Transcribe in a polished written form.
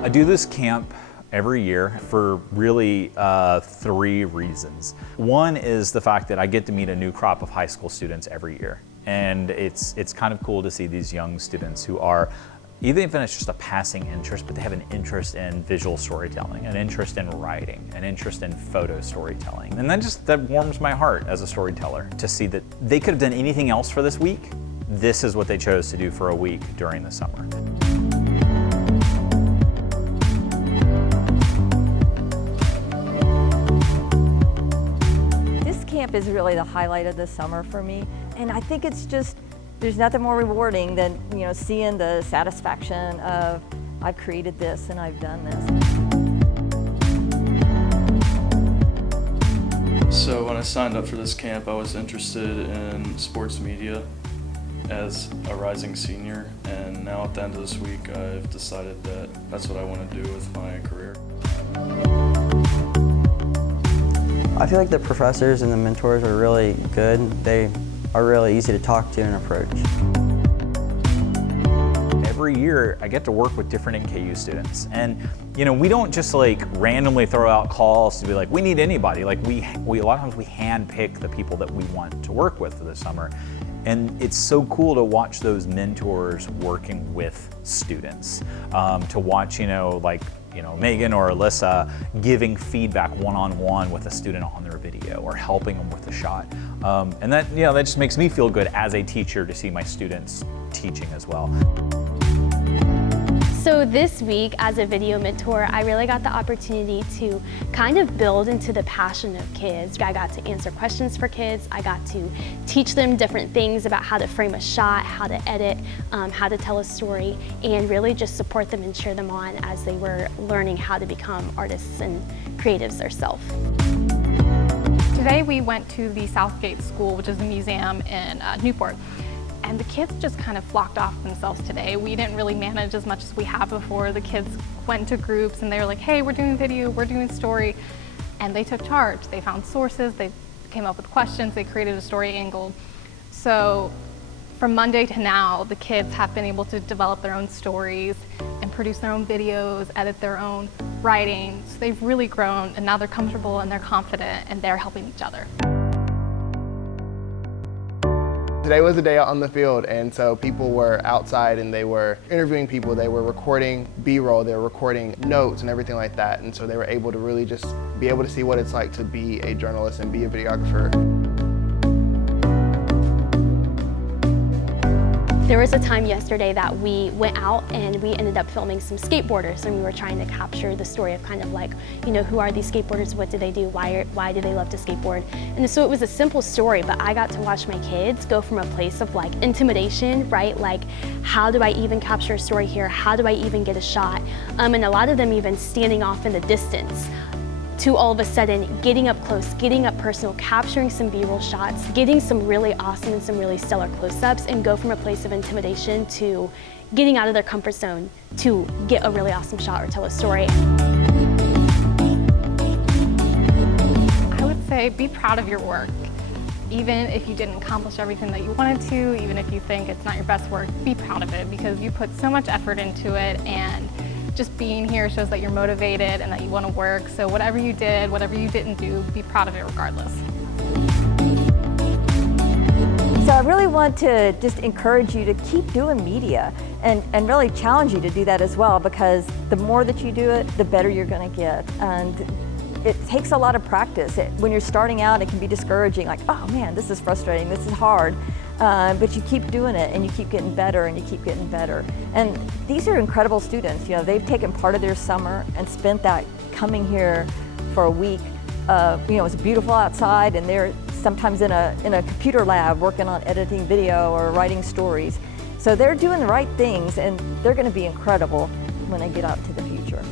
I do this camp every year for really 3 reasons. One is the fact that I get to meet a new crop of high school students every year. And it's kind of cool to see these young students who are, even if it's just a passing interest, but they have an interest in visual storytelling, an interest in writing, an interest in photo storytelling. And that warms my heart as a storyteller to see that they could have done anything else for this week. This is what they chose to do for a week during the summer. Camp is really the highlight of the summer for me, and I think it's just, there's nothing more rewarding than, you know, seeing the satisfaction of I've created this and I've done this. So when I signed up for this camp, I was interested in sports media as a rising senior, and now at the end of this week I've decided that that's what I want to do with my career. I feel like the professors and the mentors are really good. They are really easy to talk to and approach. Every year I get to work with different NKU students, and you know, we don't just like randomly throw out calls to be like, we need anybody. Like we a lot of times we hand pick the people that we want to work with for the summer. And it's so cool to watch those mentors working with students, to watch, Megan or Alyssa giving feedback one-on-one with a student on their video or helping them with a shot. And that just makes me feel good as a teacher to see my students teaching as well. So this week, as a video mentor, I really got the opportunity to kind of build into the passion of kids. I got to answer questions for kids. I got to teach them different things about how to frame a shot, how to edit, how to tell a story, and really just support them and cheer them on as they were learning how to become artists and creatives themselves. Today we went to the Southgate School, which is a museum in Newport. And the kids just kind of flocked off themselves today. We didn't really manage as much as we have before. The kids went into groups and they were like, hey, we're doing video, we're doing story. And they took charge. They found sources, they came up with questions, they created a story angle. So from Monday to now, the kids have been able to develop their own stories and produce their own videos, edit their own writing. So they've really grown, and now they're comfortable and they're confident and they're helping each other. Today was a day out on the field, and so people were outside and they were interviewing people, they were recording B-roll, they were recording notes and everything like that, and so they were able to really just be able to see what it's like to be a journalist and be a videographer. There was a time yesterday that we went out and we ended up filming some skateboarders, and we were trying to capture the story of kind of like, who are these skateboarders, what do they do, why do they love to skateboard? And so it was a simple story, but I got to watch my kids go from a place of like intimidation, right? Like, how do I even capture a story here? How do I even get a shot? And a lot of them even standing off in the distance, to all of a sudden getting up close, getting up personal, capturing some B-roll shots, getting some really awesome and some really stellar close-ups, and go from a place of intimidation to getting out of their comfort zone to get a really awesome shot or tell a story. I would say be proud of your work. Even if you didn't accomplish everything that you wanted to, even if you think it's not your best work, be proud of it, because you put so much effort into it, and just being here shows that you're motivated and that you want to work. So whatever you did, whatever you didn't do, be proud of it regardless. So I really want to just encourage you to keep doing media and really challenge you to do that as well, because the more that you do it, the better you're going to get. And it takes a lot of practice. When you're starting out, it can be discouraging, like, oh man, this is frustrating, this is hard. But you keep doing it and you keep getting better and you keep getting better. And these are incredible students. They've taken part of their summer and spent that coming here for a week. It's beautiful outside, and they're sometimes in a computer lab working on editing video or writing stories. So they're doing the right things, and they're going to be incredible when they get out into the future.